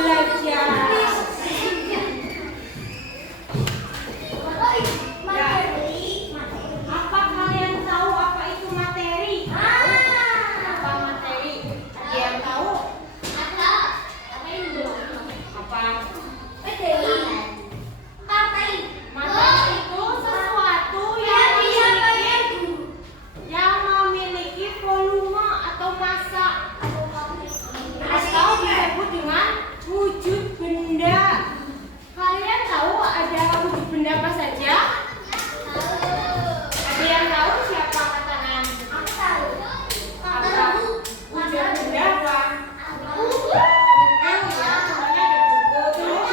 belajar. Apa kalian tahu apa itu materi? Apa materi? Ada yang tahu? Apa? Materi itu sesuatu yang memiliki volume atau massa atau disebut dengan wujud benda. Kalian tahu ada wujud benda apa saja? Ada yang tahu? Siapa angkat tangan? Apa? Wujud benda apa? Buku ya, semuanya ada buku. Terus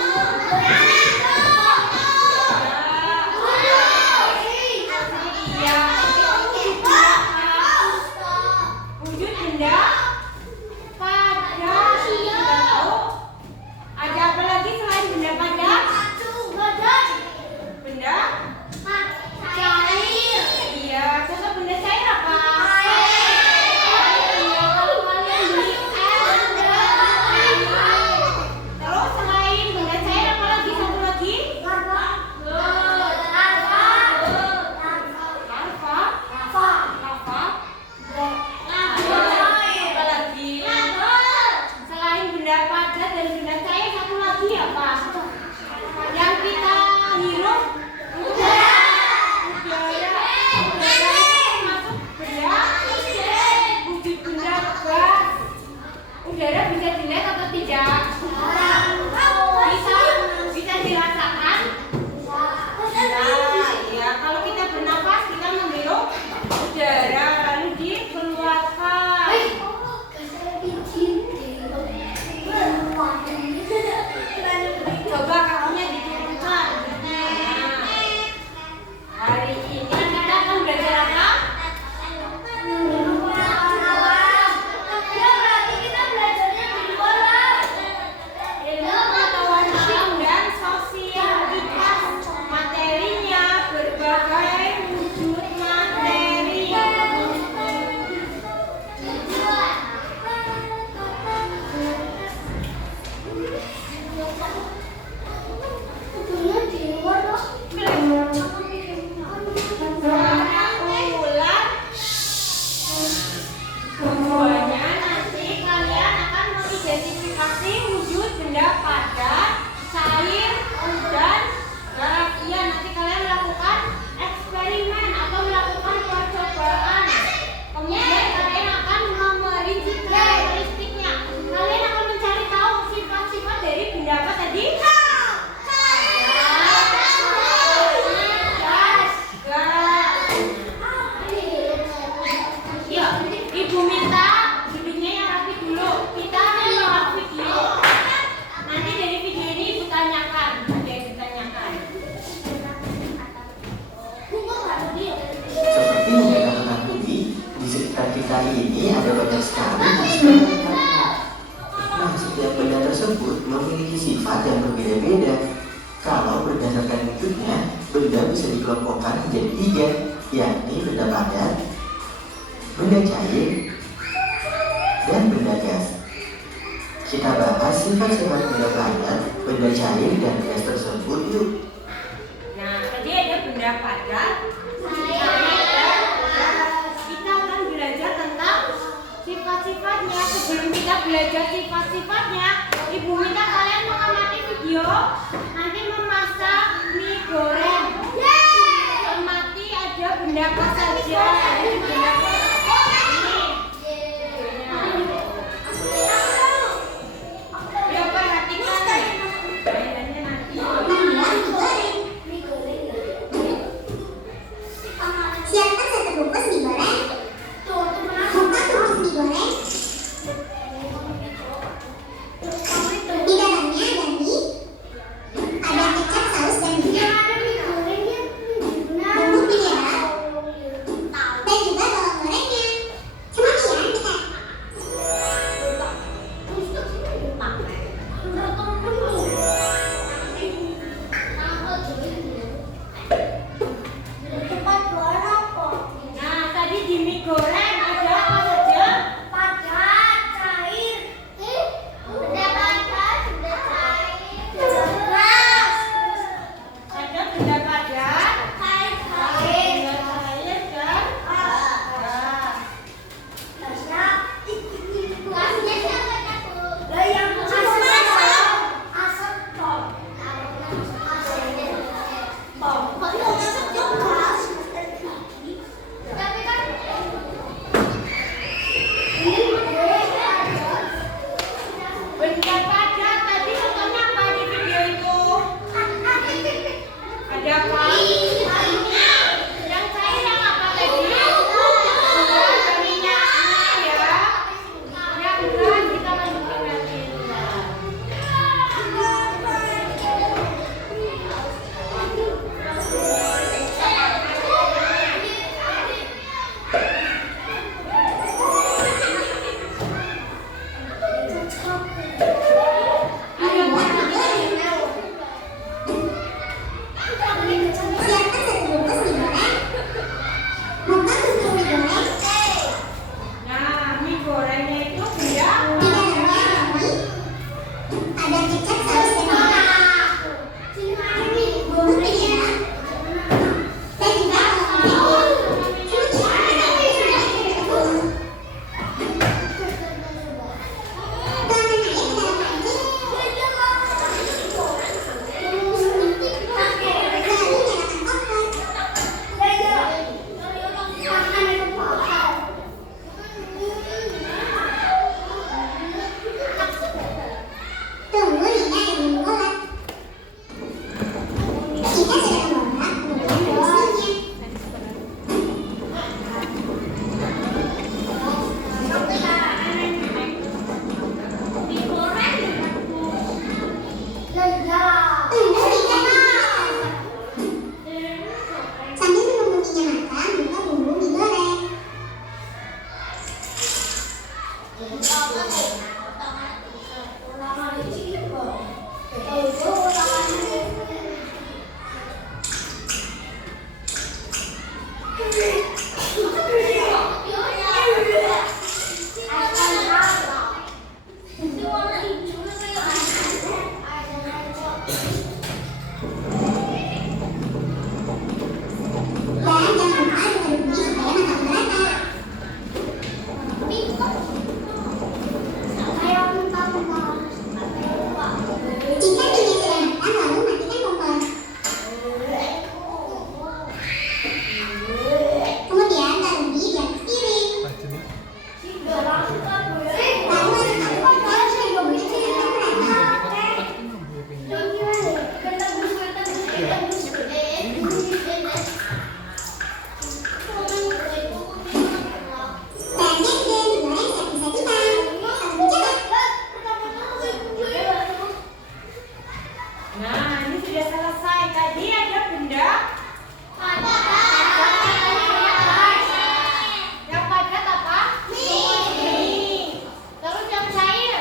iya, itu wujud benda apa? Wujud benda padat. Sudah tahu? Ada apa lagi selain benda padat? Benda cair. Iya, contoh benda cair apa? Iya, kalau kalian beli es. Terus selain benda cair apa lagi? Satu lagi? Larva. Apa lagi? Selain benda padat dan benda cair, satu lagi apa? Yang kita hirup? Udara. Udara itu termasuk benda wujud benda gas. Udara bisa dilihat atau tidak? Bisa dirasakan? Nah, ya, kalau kita bernapas kita menghirup udara lalu dikeluarkan. Coba kakinya diturunkan. Nah, hari ini kita akan belajar apa? Ilmu pengetahuan alam dan sosialitas. Materinya berbagai wujud materi. Warna ular. Keduanya nanti kalian akan mengidentifikasi wujud benda padat, cair, dan gas. Iya, nanti kalian melakukan eksperimen atau melakukan percobaan. Kemudian kalian akan memerinci karakteristiknya. Kalian akan mencari tahu sifat-sifat dari benda apa tadi? Ibu minta duduknya yang rapi dulu. Kita menyimak video. Nanti dari video ini ibu tanyakan. Ada yang ditanyakan. Seperti yang kita ketahui, di sekitar kita ini ada banyak sekali benda. Nah, setiap benda tersebut memiliki sifat yang berbeda-beda. Kalau berdasarkan wujudnya, benda bisa dikelompokkan menjadi 3, yakni benda padat, benda cair, dan benda gas. Kita bahas sifat-sifat benda padat, benda cair, dan gas tersebut yuk. Nah, tadi ada benda padat. Kita akan belajar tentang sifat-sifatnya. Sebelum kita belajar sifat-sifatnya, ibu minta kalian mengamati video. Nanti memasak mie goreng. Amati ada benda apa saja. Ini benda apa? Ya, perhatikan mainannya nanti. Siapkan satu bungkus mie goreng. Buka bungkus mie goreng. Di dalamnya ada mie, ada kecap, saus, dan minyak. Bumbu mineral, dan juga ada kecap saus dan bumbu penyedap, dan juga tunggu hingga air menguap. Jika sudah mengembang, kemudian tumis sambil menunggu minyak matang, buka bumbu mie goreng. Dan jangan lupa aduk-aduk mie supaya matang merata. Jika mie sudah matang, lalu matikan kompor. Kemudian taruh mie di atas piring. Lalu aduk-aduk kompor hingga mie merata. Dan dendeng digoreng siap disajikan. Selamat mencoba. Nah, ini sudah selesai. Tadi ada benda yang padat apa? Mie. Terus yang cair?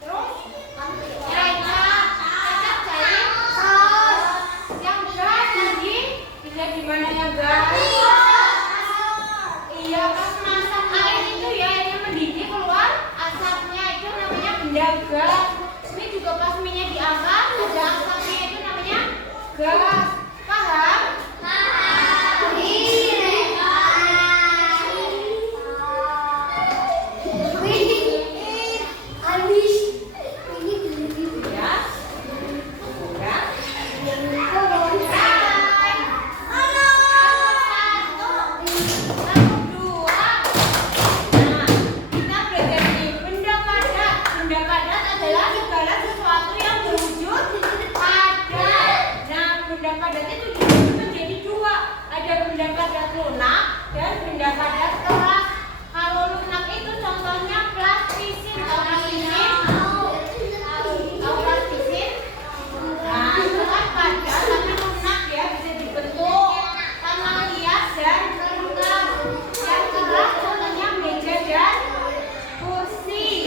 Terus kecap cair? Yang gas tadi? Bisa di mana yang gas? Iya, pas masak air itu ya, airnya mendidih keluar asapnya itu namanya benda gas. Ini juga pas minyak diangkat ada asapnya itu namanya gas. Paham? Ya. Ya. Benda padat adalah segala sesuatu yang berwujud padat. Nah, benda padat itu dibagi menjadi dua. Ada benda padat lunak dan benda padat keras. Kalau lunak itu contohnya plastisin. Tahu plastisin? Tahu plastisin? Nah, itu kan padat tapi lunak ya, bisa dibentuk tanah liat dan lengkap. Yang keras contohnya meja dan kursi.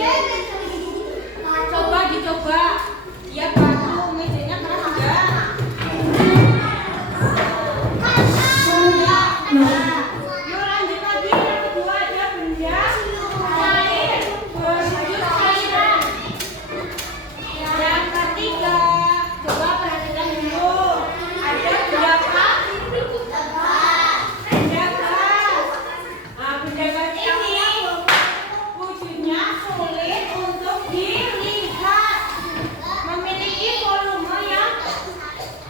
Coba dicoba. Ya batu, mejanya keras enggak? Yuk lanjut lagi. Yang kedua ada benda cair berwujud cairan. Yang ketiga, coba perhatikan dulu. Ada benda apa? Benda gas. Nah, benda gas ini wujudnya sulit untuk dilihat, memiliki volume yang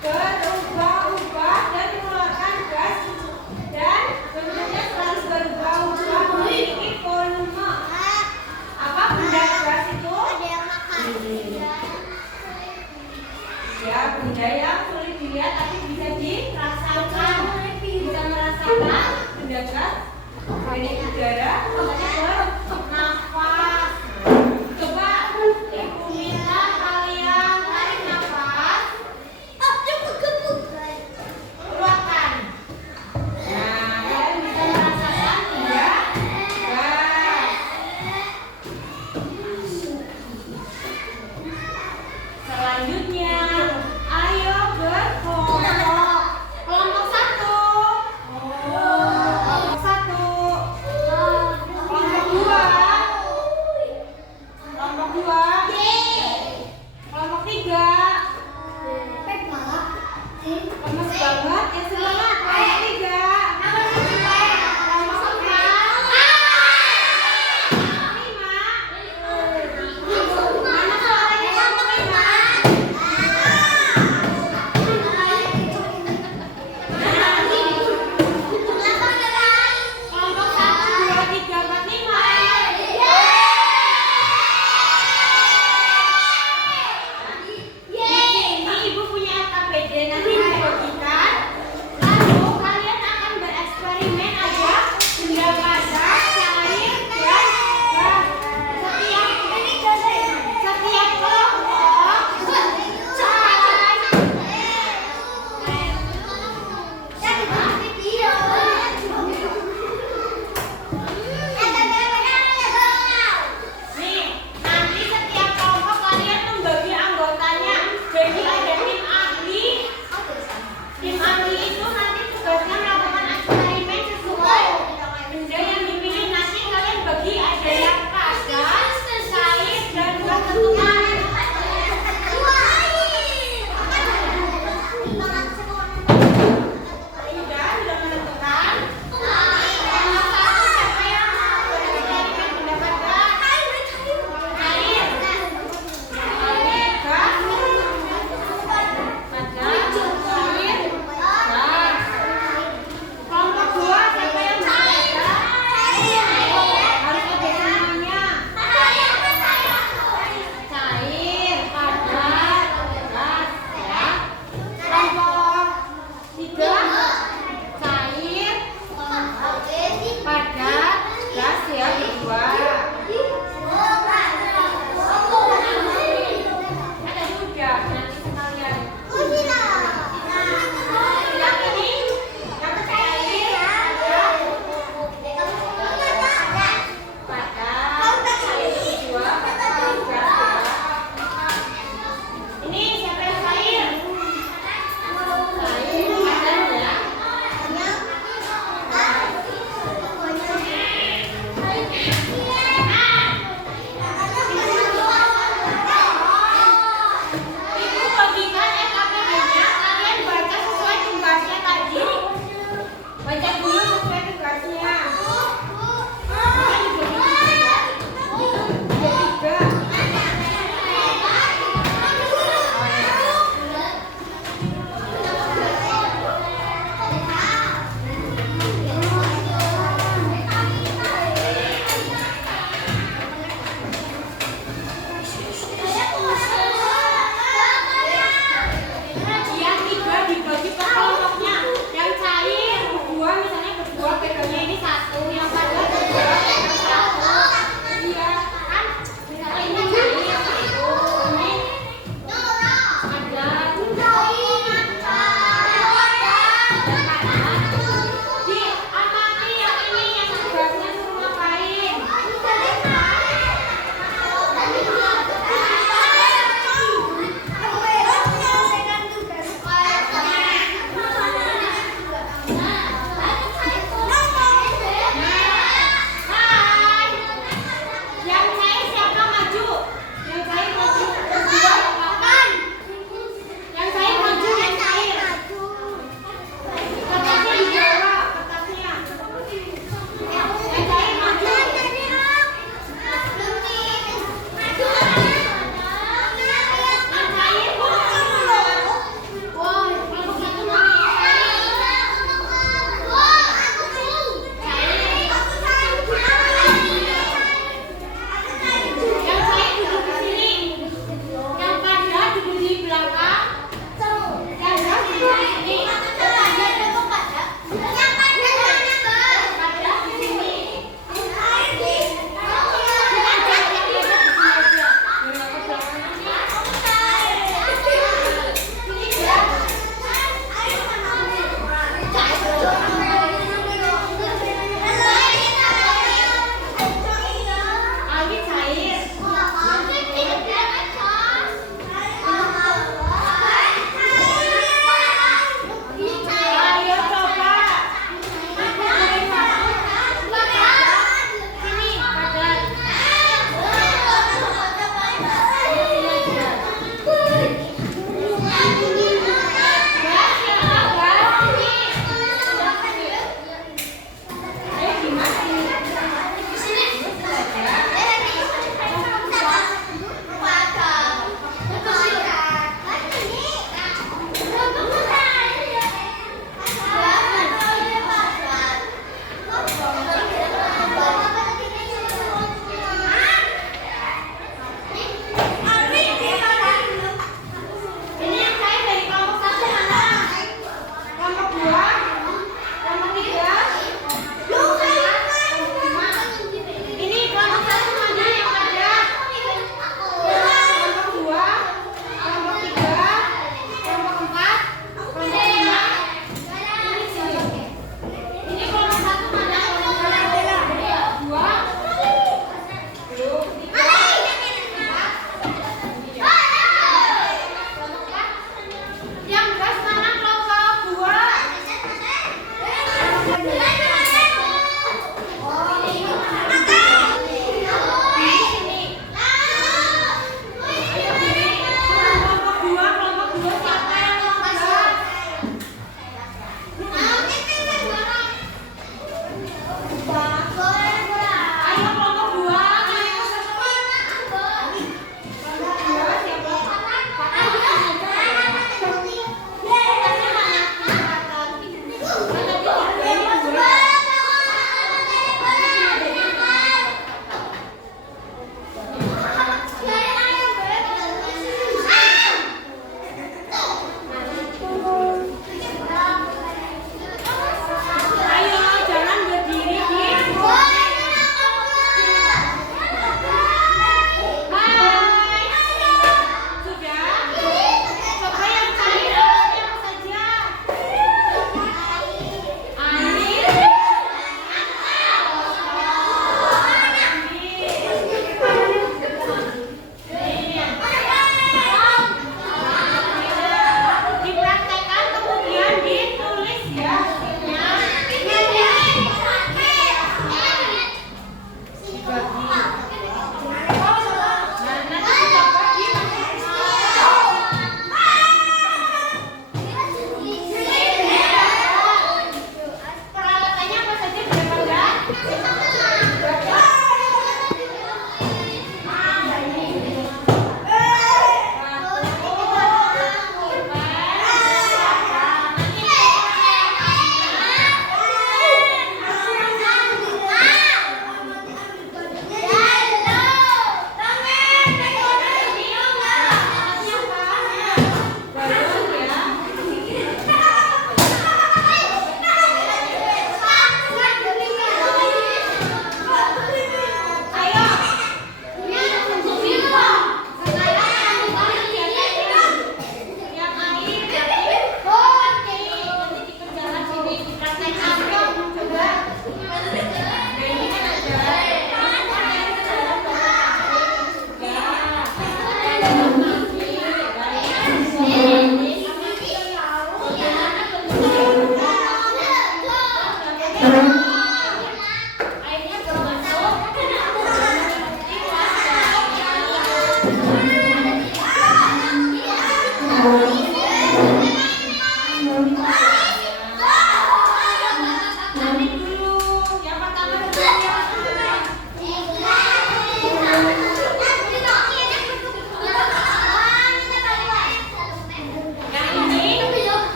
berubah-ubah dan mengeluarkan gas, dan bentuknya selalu berubah-ubah, memiliki volume. Apa benda gas itu? Ya, benda yang sulit dilihat tapi bisa dirasakan. Bisa merasakan benda gas dari udara, bernafas. Coba ibu minta kalian tarik nafas, keluarkan. Nah, kalian bisa merasakan benda gas. Selanjutnya, ayo berkelompok. Kelompok satu. Kelompok satu.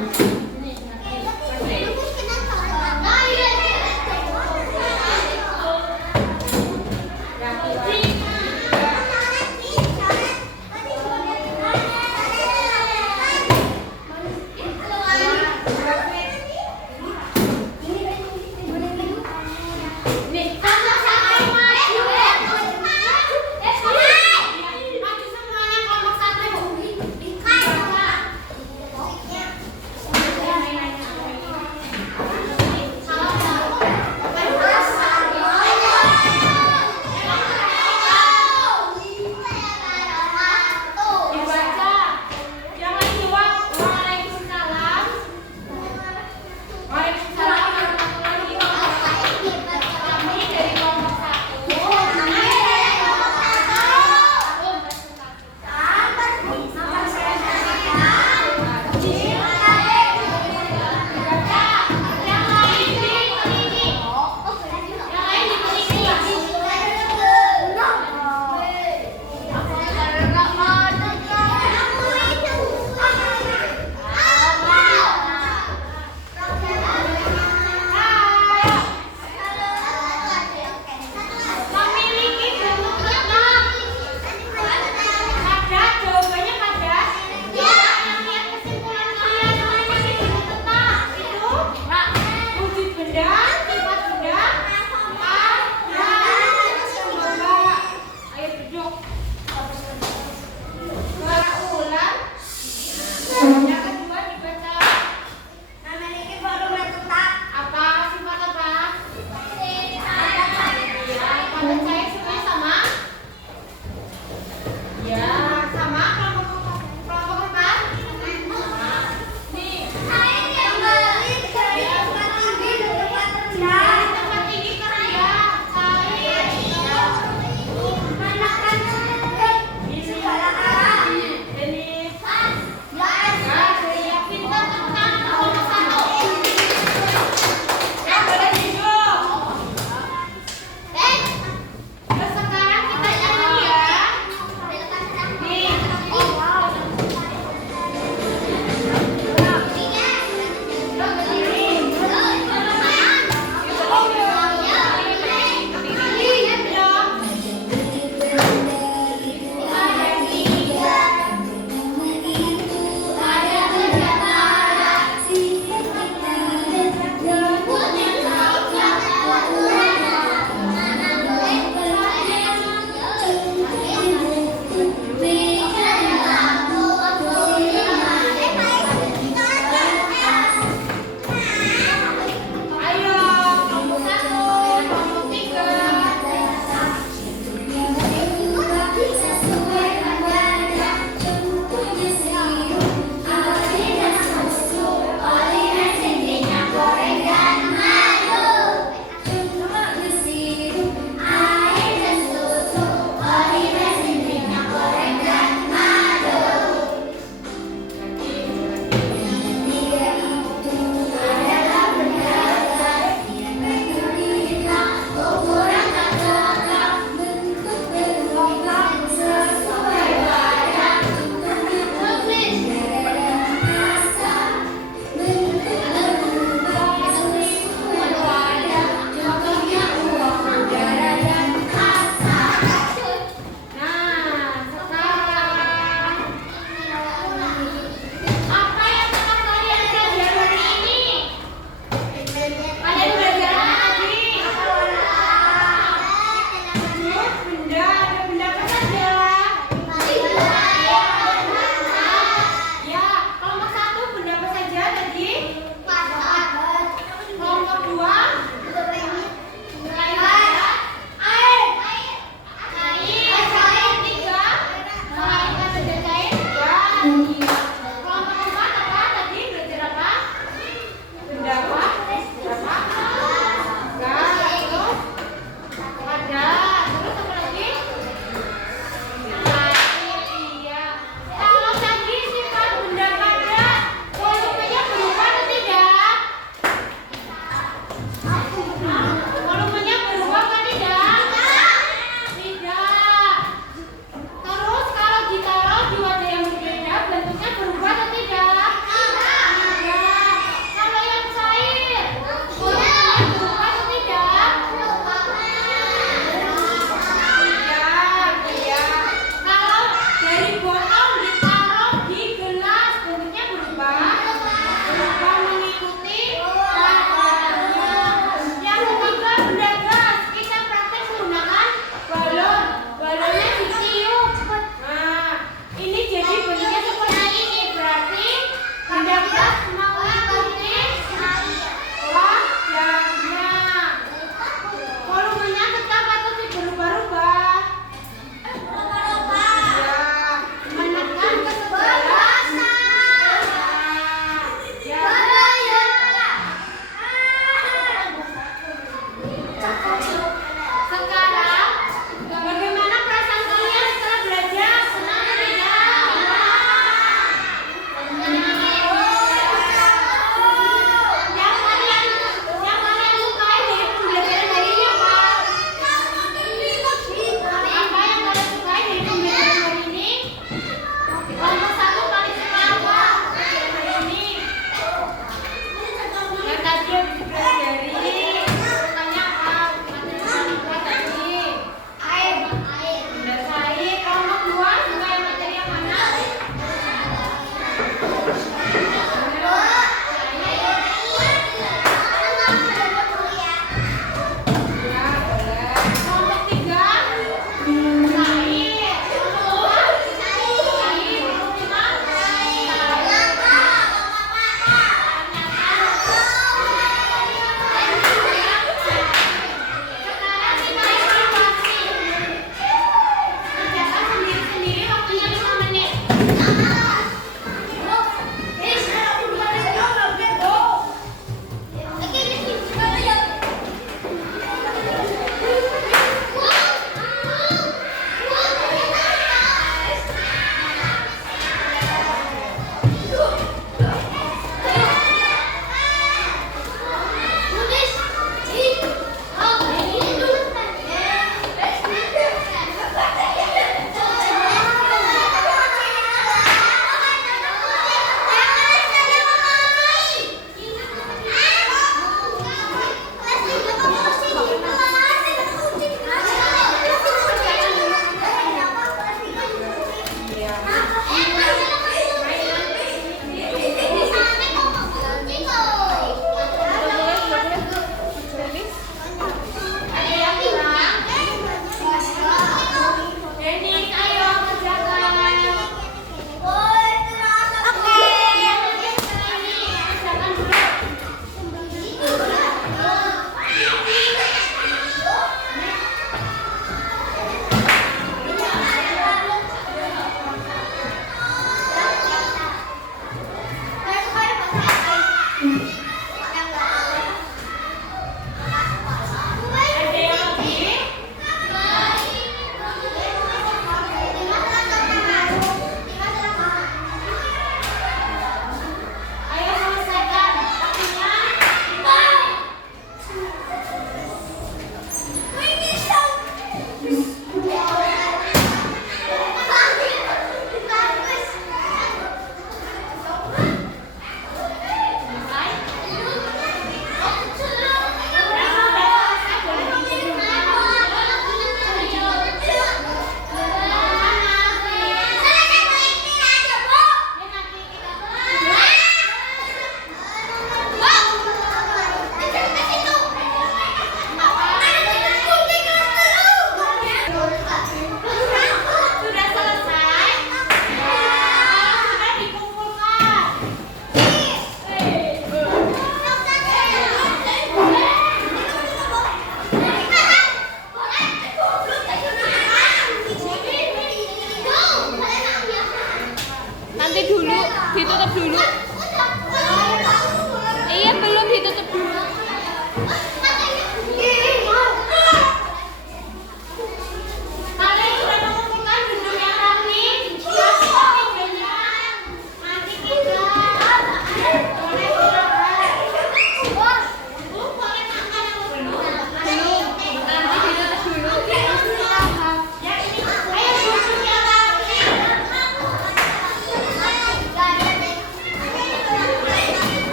Maju Nah,